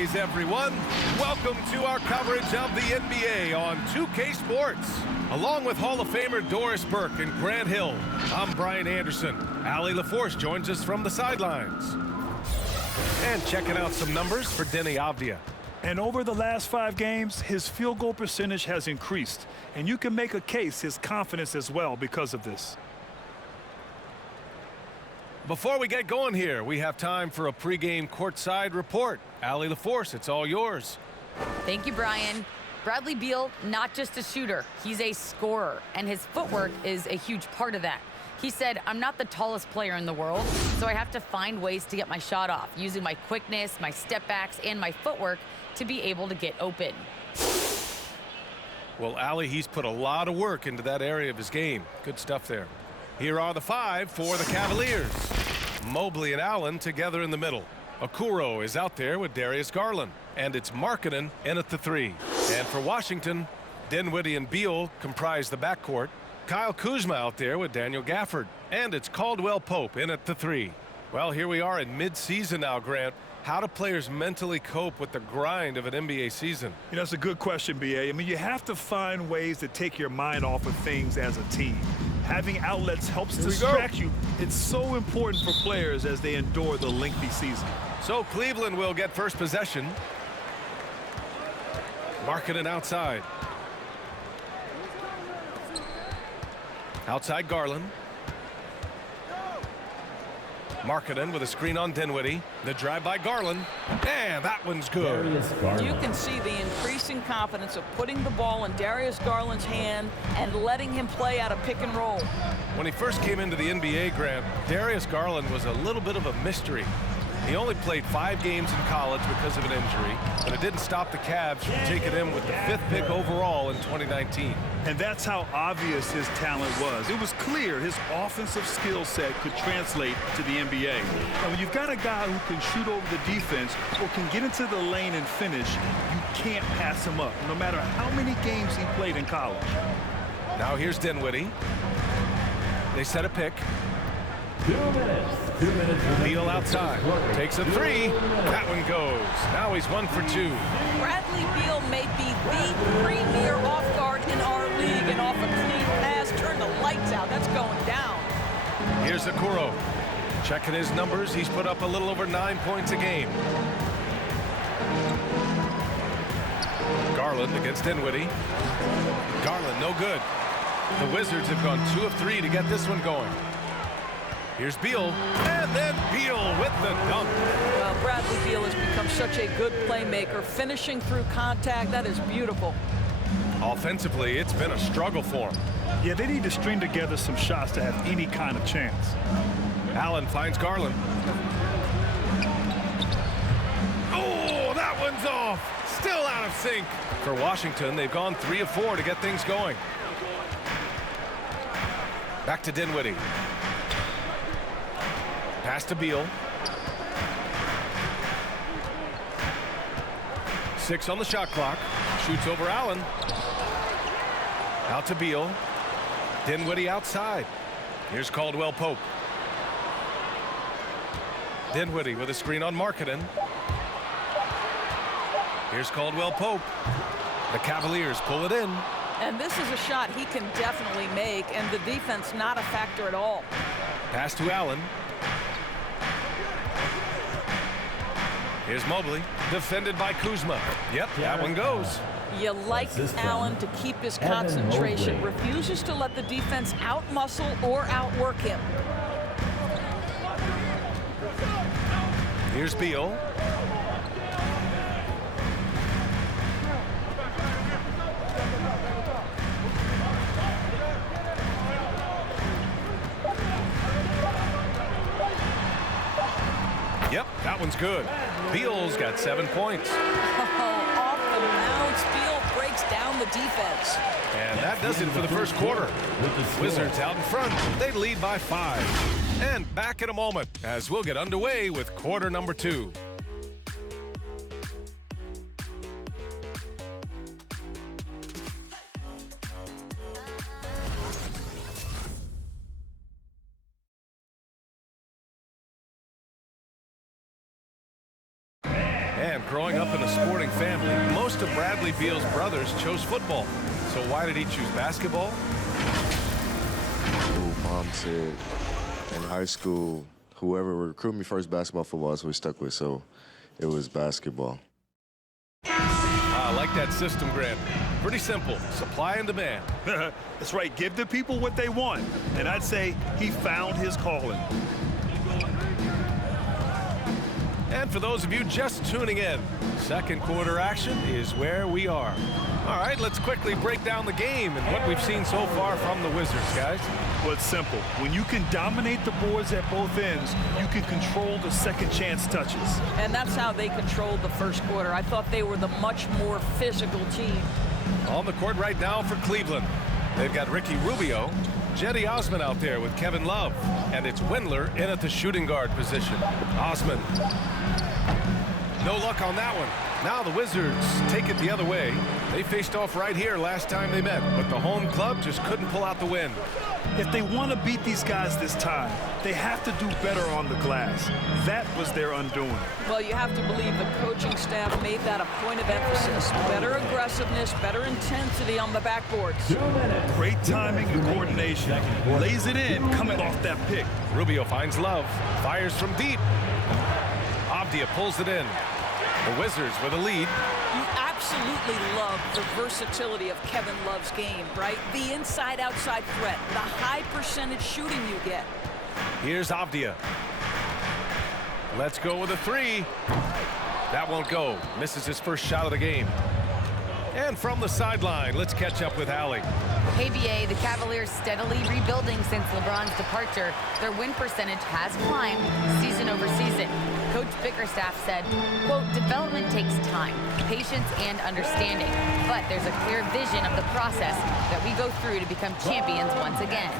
holidays, everyone. Welcome to our coverage of the NBA on 2K Sports. Along with Hall of Famer Doris Burke and Grant Hill, I'm Brian Anderson. Allie LaForce joins us from the sidelines. And checking out some numbers for Denny Avdia. And over the last 5 games, his field goal percentage has increased. And you can make a case his confidence as well because of this. Before we get going here, we have time for a pregame courtside report. Allie LaForce, it's all yours. Thank you, Brian. Bradley Beal, not just a shooter, he's a scorer, and his footwork is a huge part of that. He said, I'm not the tallest player in the world, so I have to find ways to get my shot off, using my quickness, my step backs, and my footwork to be able to get open. Well, Allie, he's put a lot of work into that area of his game. Good stuff there. Here are the 5 for the Cavaliers. Mobley and Allen together in the middle. Okoro is out there with Darius Garland. And it's Markkanen in at the 3. And for Washington, Dinwiddie and Beal comprise the backcourt. Kyle Kuzma out there with Daniel Gafford. And it's Caldwell Pope in at the 3. Well, here we are in mid-season now, Grant. How do players mentally cope with the grind of an NBA season? You know, that's a good question, B.A. I mean, you have to find ways to take your mind off of things as a team. Having outlets helps distract you. It's so important for players as they endure the lengthy season. So Cleveland will get first possession. Markkanen outside. Outside Garland. Markkanen with a screen on Dinwiddie. The drive by Garland. And that one's good. You can see the increasing confidence of putting the ball in Darius Garland's hand and letting him play out of pick and roll. When he first came into the NBA, Grant, Darius Garland was a little bit of a mystery. He only played 5 games in college because of an injury, but it didn't stop the Cavs from taking him with the 5th pick overall in 2019. And that's how obvious his talent was. It was clear his offensive skill set could translate to the NBA. And when you've got a guy who can shoot over the defense or can get into the lane and finish, you can't pass him up, no matter how many games he played in college. Now here's Dinwiddie. They set a pick. 2 minutes. 2 minutes. Beal outside. Takes a 3. That one goes. Now he's 1 for 2. Bradley Beal may be the premier off guard in our league, and off a clean pass, turn the lights out. That's going down. Here's Okoro. Checking his numbers. He's put up a little over 9 points a game. Garland against Dinwiddie. Garland, no good. The Wizards have gone 2 of 3 to get this one going. Here's Beal, and then Beal with the dunk. Well, Bradley Beal has become such a good playmaker, finishing through contact. That is beautiful. Offensively, it's been a struggle for him. Yeah, they need to string together some shots to have any kind of chance. Allen finds Garland. Oh, that one's off. Still out of sync. For Washington, they've gone 3 of 4 to get things going. Back to Dinwiddie. Pass to Beal. 6 on the shot clock. Shoots over Allen. Out to Beal. Dinwiddie outside. Here's Caldwell Pope. Dinwiddie with a screen on Markkanen. Here's Caldwell Pope. The Cavaliers pull it in. And this is a shot he can definitely make, and the defense not a factor at all. Pass to Allen. Here's Mobley, defended by Kuzma. Yep, that one goes. You like Allen to keep his concentration, refuses to let the defense out-muscle or outwork him. Here's Beal. Yep, that one's good. Beal's got 7 points. Oh, off the bounce, Beal breaks down the defense. And that does it for the first quarter. Wizards out in front. They lead by 5. And back in a moment as we'll get underway with quarter number 2. Man, growing up in a sporting family, most of Bradley Beal's brothers chose football. So why did he choose basketball? Mom said in high school, whoever would recruit me first, basketball, football, that's what we stuck with. So it was basketball. I like that system, Grant. Pretty simple. Supply and demand. That's right. Give the people what they want. And I'd say he found his calling. And for those of you just tuning in, second quarter action is where we are. All right, let's quickly break down the game and what we've seen so far from the Wizards, guys. Well, it's simple. When you can dominate the boards at both ends, you can control the second chance touches. And that's how they controlled the first quarter. I thought they were the much more physical team. On the court right now for Cleveland, they've got Ricky Rubio, Jetty Osman out there with Kevin Love, and it's Windler in at the shooting guard position. Osman. No luck on that one. Now the Wizards take it the other way. They faced off right here last time they met, but the home club just couldn't pull out the win. If they want to beat these guys this time, they have to do better on the glass. That was their undoing. Well, you have to believe the coaching staff made that a point of emphasis. Better aggressiveness, better intensity on the backboards. 2 minutes. Great timing and coordination. Lays it in coming off that pick. Rubio finds Love, fires from deep. Avdia pulls it in. The Wizards with a lead. You absolutely love the versatility of Kevin Love's game, right? The inside-outside threat, the high percentage shooting you get. Here's Avdia. Let's go with a three. That won't go. Misses his first shot of the game. And from the sideline, let's catch up with Allie. Hey, BA, the Cavaliers steadily rebuilding since LeBron's departure. Their win percentage has climbed season over season. Coach Bickerstaff said, quote, development takes time, patience, and understanding. But there's a clear vision of the process that we go through to become champions once again.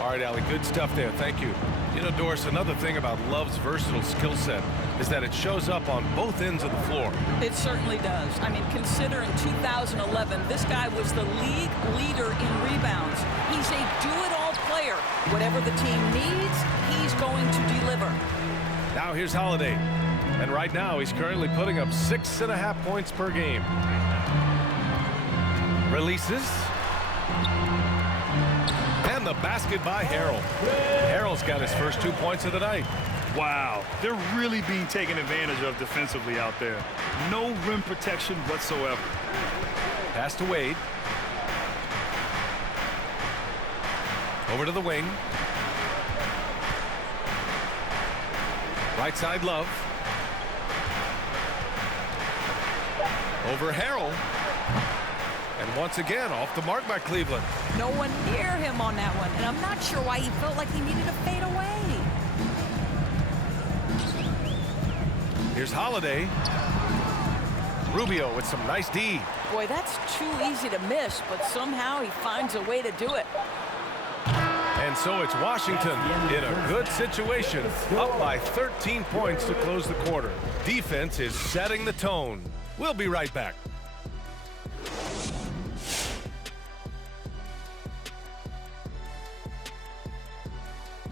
All right, Allie, good stuff there. Thank you. You know, Doris, another thing about Love's versatile skill set is that it shows up on both ends of the floor. It certainly does. I mean, consider in 2011, this guy was the league leader in rebounds. He's a do-it-all player. Whatever the team needs, he's going to deliver. Now here's Holiday. And right now, he's currently putting up 6.5 points per game. Releases. And the basket by Harrell. Harrell's got his first 2 points of the night. Wow, they're really being taken advantage of defensively out there. No rim protection whatsoever. Pass to Wade. Over to the wing. Right side, Love. Over Harrell. And once again, off the mark by Cleveland. No one near him on that one, and I'm not sure why he felt like he needed to fade away. Here's Holiday. Rubio with some nice D. Boy, that's too easy to miss, but somehow he finds a way to do it. And so it's Washington in a good situation, up by 13 points to close the quarter. Defense is setting the tone. We'll be right back.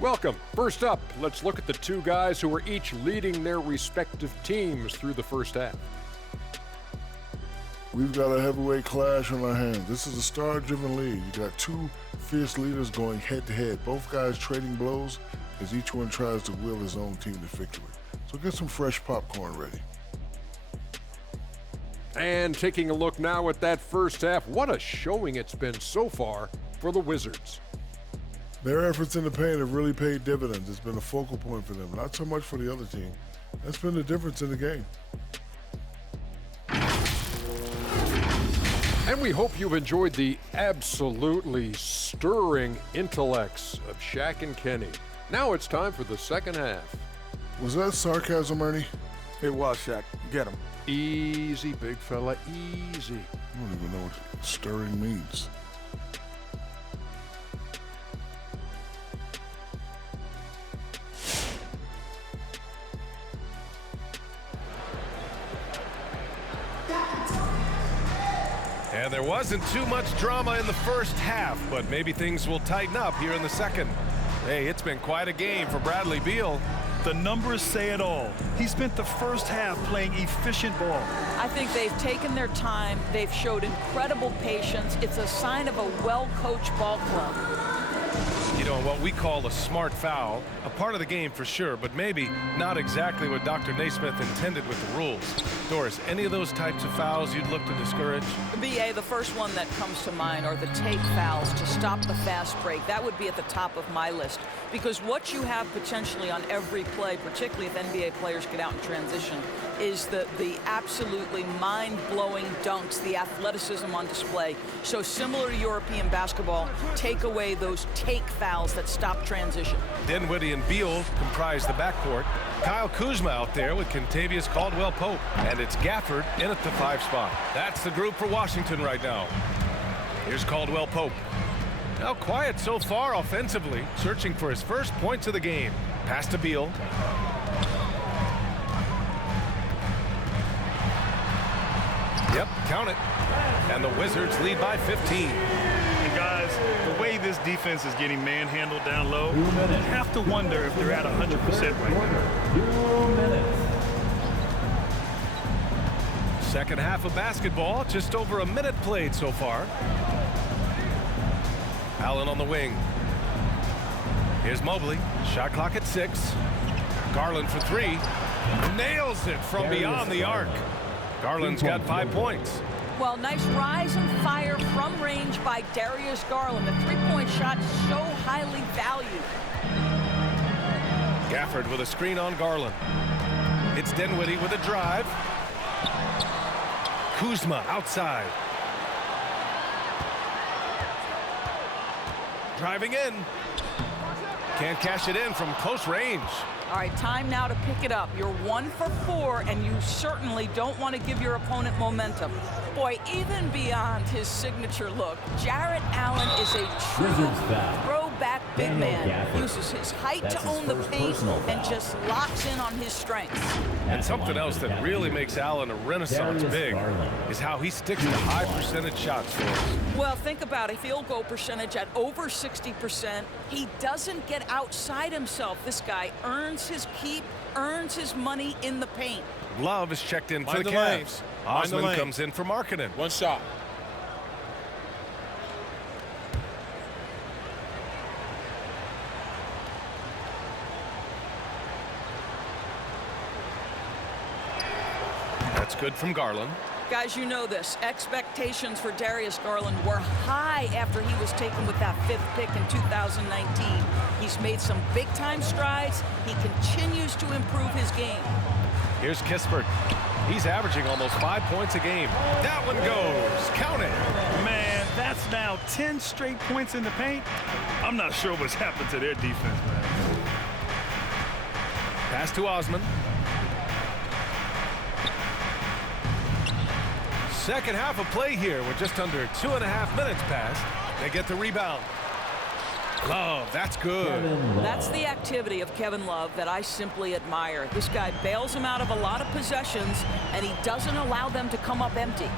Welcome. First up, let's look at the two guys who are each leading their respective teams through the first half. We've got a heavyweight clash on our hands. This is a star-driven league. You got two fierce leaders going head-to-head. Both guys trading blows as each one tries to will his own team to victory. So get some fresh popcorn ready. And taking a look now at that first half, what a showing it's been so far for the Wizards. Their efforts in the paint have really paid dividends. It's been a focal point for them, not so much for the other team. That's been the difference in the game. And we hope you've enjoyed the absolutely stirring intellects of Shaq and Kenny. Now it's time for the second half. Was that sarcasm, Ernie? It was, Shaq. Get him. Easy, big fella, easy. I don't even know what stirring means. And there wasn't too much drama in the first half, but maybe things will tighten up here in the second. Hey, it's been quite a game for Bradley Beal. The numbers say it all. He spent the first half playing efficient ball. I think they've taken their time. They've showed incredible patience. It's a sign of a well-coached ball club. You know, what we call a smart foul, a part of the game for sure, but maybe not exactly what Dr. Naismith intended with the rules. Doris, any of those types of fouls you'd look to discourage? BA, the first one that comes to mind are the take fouls to stop the fast break. That would be at the top of my list, because what you have potentially on every play, particularly if NBA players get out in transition, is the absolutely mind-blowing dunks, the athleticism on display. So similar to European basketball, take away those take fouls that stop transition. Dinwiddie and Beal comprise the backcourt. Kyle Kuzma out there with Kentavious Caldwell-Pope. And it's Gafford in at the 5 spot. That's the group for Washington right now. Here's Caldwell-Pope. Now quiet so far offensively, searching for his first points of the game. Pass to Beal. Yep, count it. And the Wizards lead by 15. And guys, the way this defense is getting manhandled down low, you have to wonder if they're at 100% right now. 2 minutes. Second half of basketball, just over a minute played so far. Allen on the wing. Here's Mobley. Shot clock at 6. Garland for 3. Nails it from beyond the arc. Garland's got 5 points. Well, nice rise and fire from range by Darius Garland. The three-point shot so highly valued. Gafford with a screen on Garland. It's Dinwiddie with a drive. Kuzma outside. Driving in. Can't cash it in from close range. All right, time now to pick it up. You're 1 for 4, and you certainly don't want to give your opponent momentum. Boy, even beyond his signature look, Jarrett Allen is a true throwback big man. Uses his height to own the paint and just locks in on his strengths. And something else that really makes Allen a renaissance big is how he sticks to high percentage shots for us. Well, think about a field goal percentage at over 60%. He doesn't get outside himself. This guy earns his keep, earns his money in the paint. Love is checked in for Mind the the lane. Cavs. Mind the Osman lane. comes in for Markkanen. One shot. That's good from Garland. Guys, you know this. Expectations for Darius Garland were high after he was taken with that 5th pick in 2019. He's made some big-time strides. He continues to improve his game. Here's Kispert. He's averaging almost 5 points a game. That one goes. Count it. Man, that's now 10 straight points in the paint. I'm not sure what's happened to their defense, man. Pass to Osman. Second half of play here with just under 2.5 minutes passed. They get the rebound. Love, that's good. That's the activity of Kevin Love that I simply admire. This guy bails him out of a lot of possessions, and he doesn't allow them to come up empty.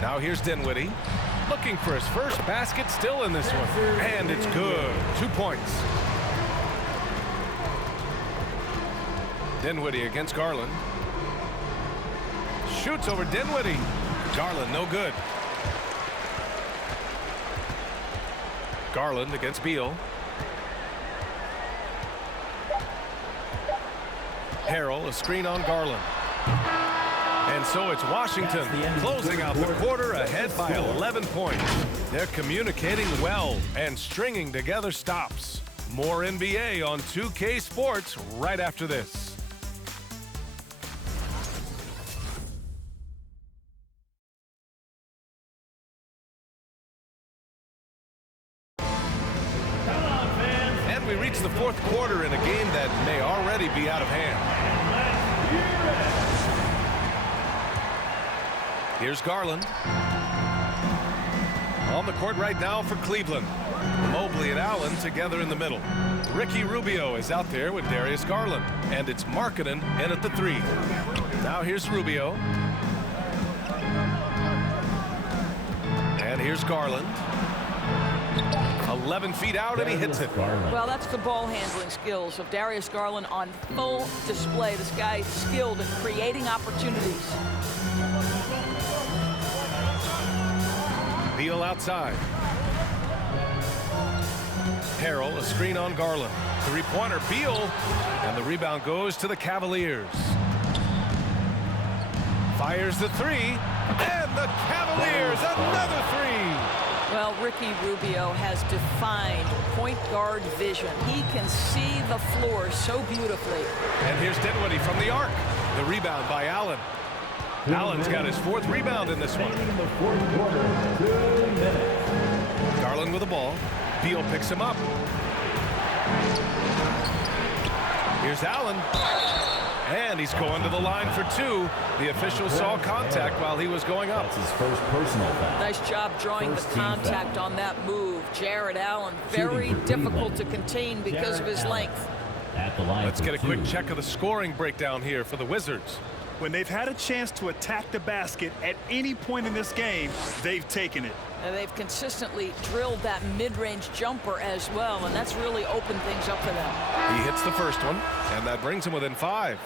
Now here's Dinwiddie. Looking for his first basket still in this one. And it's good. 2 points. Dinwiddie against Garland. Shoots over Dinwiddie. Garland, no good. Garland against Beal. Harrell, a screen on Garland. And so it's Washington closing out the quarter ahead by 11 points. They're communicating well and stringing together stops. More NBA on 2K Sports right after this. We reach the fourth quarter in a game that may already be out of hand. Here's Garland. On the court right now for Cleveland. Mobley and Allen together in the middle. Ricky Rubio is out there with Darius Garland. And it's Markkanen in at the 3. Now here's Rubio. And here's Garland. 11 feet out, and he hits it. Well, that's the ball handling skills of Darius Garland on full display. This guy is skilled in creating opportunities. Beal outside. Harrell, a screen on Garland. Three-pointer, Beal, and the rebound goes to the Cavaliers. Fires the three, and the Cavaliers, another three. Well, Ricky Rubio has defined point guard vision. He can see the floor so beautifully. And here's Dinwiddie from the arc. The rebound by Allen. Allen's got his 4th rebound in this one. Garland with the ball. Beal picks him up. Here's Allen. And he's going to the line for 2. The official saw contact while he was going up. That's his first personal foul. Nice job drawing the contact on that move. Jared Allen, very difficult to contain because of his length. At the line. Let's get a quick check of the scoring breakdown here for the Wizards. When they've had a chance to attack the basket at any point in this game, they've taken it. And they've consistently drilled that mid-range jumper as well, and that's really opened things up for them. He hits the first one, and that brings him within 5.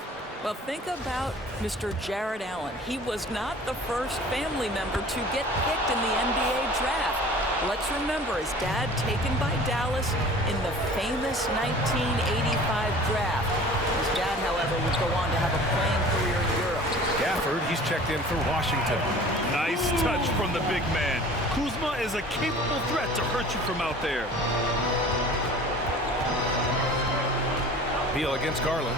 Well, think about Mr. Jared Allen. He was not the first family member to get picked in the NBA draft. Let's remember his dad taken by Dallas in the famous 1985 draft. His dad, however, would go on to have a playing career in Europe. Gafford, he's checked in for Washington. Nice touch from the big man. Kuzma is a capable threat to hurt you from out there. Beal against Garland.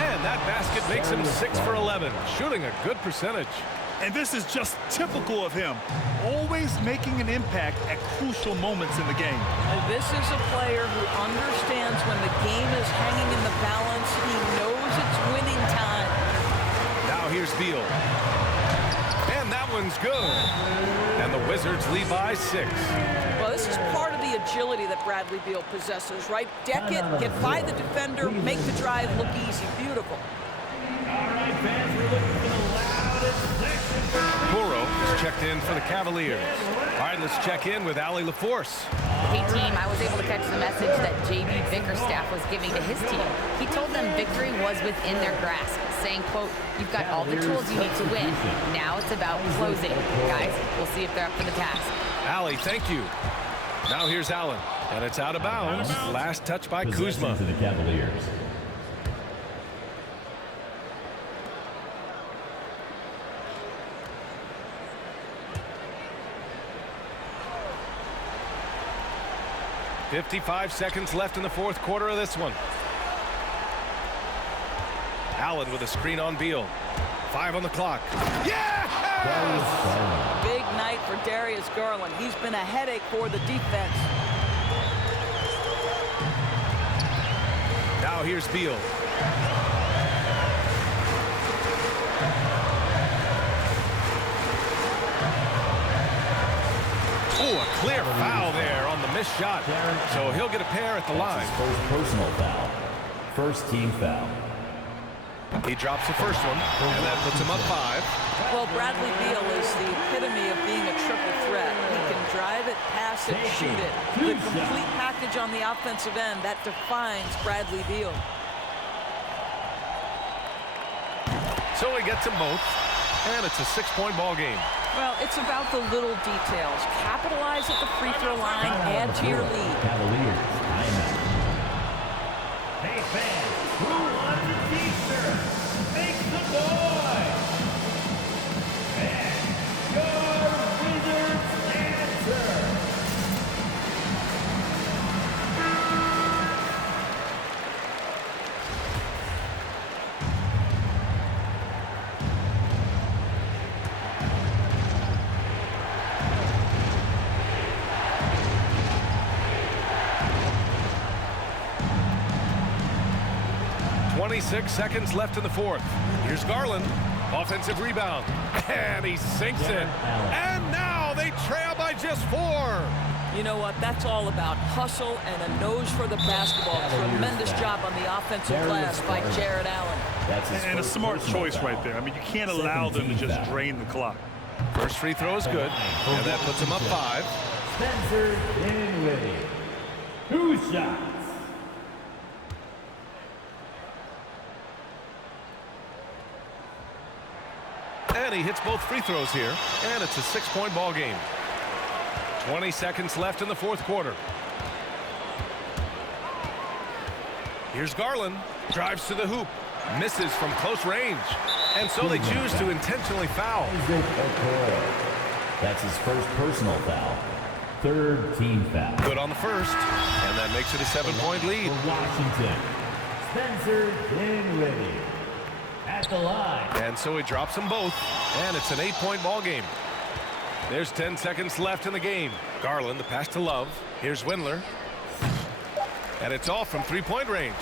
And that basket makes him 6 for 11, shooting a good percentage. And this is just typical of him, always making an impact at crucial moments in the game. And this is a player who understands when the game is hanging in the balance. He knows it's winning time. Now here's Beal. And that one's good. And the Wizards lead by 6. Well, this is part of the agility that Bradley Beal possesses, right? Deck it, get by the defender, make the drive look easy. Beautiful. All right, fans, we're looking for the loudest section. Kuro is checked in for the Cavaliers. All right, let's check in with Allie LaForce. Hey, team, I was able to catch the message that J.B. Bickerstaff was giving to his team. He told them victory was within their grasp, saying, quote, "You've got all the tools you need to win. Now it's about closing." Guys, we'll see if they're up for the task. Allie, thank you. Now here's Allen, and it's out of bounds. Last touch by Kuzma. To the Cavaliers. .55 seconds left in the 4th quarter of this one. Allen with a screen on Beal. 5 on the clock. Yeah! Big night for Darius Garland. He's been a headache for the defense. Now here's Beal. Oh, a clear foul there on the missed shot. So he'll get a pair at the line. His first personal foul. First team foul. He drops the first one, and that puts him up 5. Well, Bradley Beal is the epitome of being a triple threat. He can drive it, pass it, shoot it. The complete package on the offensive end, that defines Bradley Beal. So he gets them both, and it's a 6-point ball game. Well, it's about the little details. Capitalize at the free throw line, add to your lead. Cavaliers, timeout. Hey, fans, who wants a t-shirt? Make some noise! And your Wizards answer! .26 seconds left in the 4th. Here's Garland. Offensive rebound. And he sinks it. And now they trail by just 4. You know what? That's all about hustle and a nose for the basketball. Tremendous job on the offensive glass by Jared Allen. And a smart choice right there. I mean, you can't allow them to just drain the clock. First free throw is good, and that puts him up 5. Spencer Dinwiddie. 2 shots. And he hits both free throws here, and it's a 6-point ball game. 20 seconds left in the fourth quarter. Here's Garland, drives to the hoop, misses from close range, and so they choose to intentionally foul. That's his first personal foul. 3rd team foul. Good on the first, and that makes it a 7-point lead. For Washington, Spencer Dinwiddie at the line. And so he drops them both, and it's an 8-point ball game. There's 10 seconds left in the game. Garland, the pass to Love. Here's Windler. And it's all from 3-point range.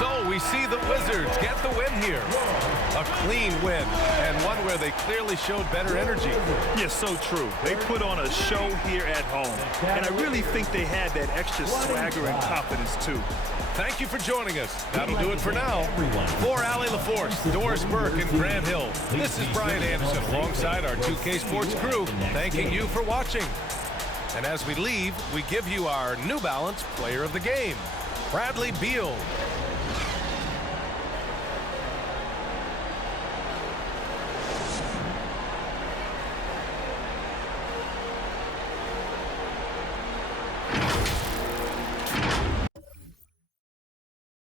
So we see the Wizards get the win here. A clean win, and one where they clearly showed better energy. Yes, so true. They put on a show here at home, and I really think they had that extra swagger and confidence, too. Thank you for joining us. That'll do it for now. For Allie LaForce, Doris Burke, and Grant Hill, this is Brian Anderson alongside our 2K Sports crew, thanking you for watching. And as we leave, we give you our New Balance Player of the Game, Bradley Beal.